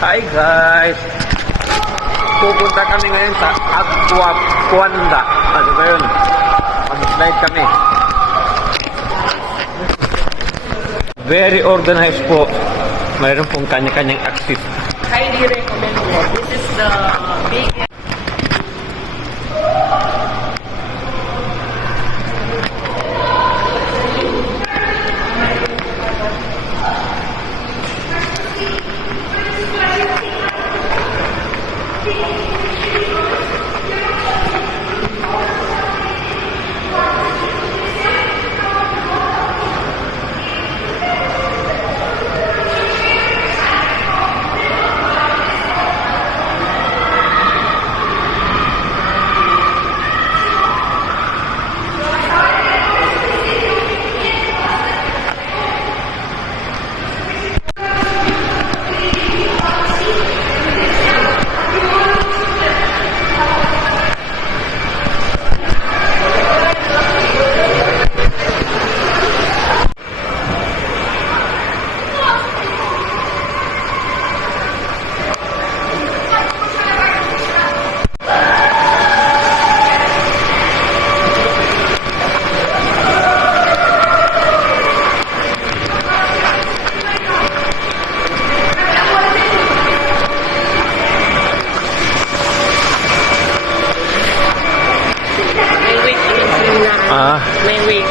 Hi guys! Pupunta kami ngayon sa Aquaconda. Ano ba yun? Mag-slide kami. Very organized po. Mayroon pong kanya-kanyang access. Highly recommend po. This is the biggest. May week.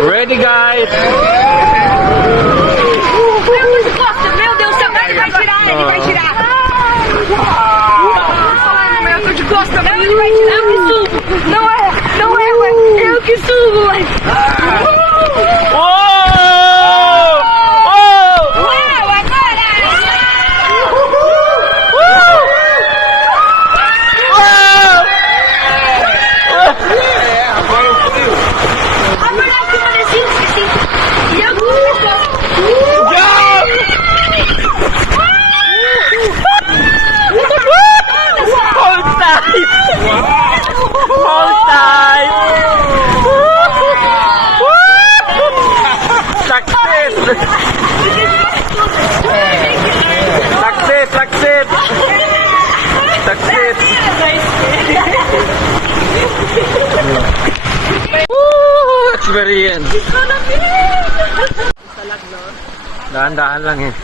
Ready guys! Meu Deus do céu, ele vai tirar, ele vai tirar. Eu tô de costa, não, ele vai tirar, eu que subo. Não é, eu que subo. Success! Experience! Dahan-dahan lang eh.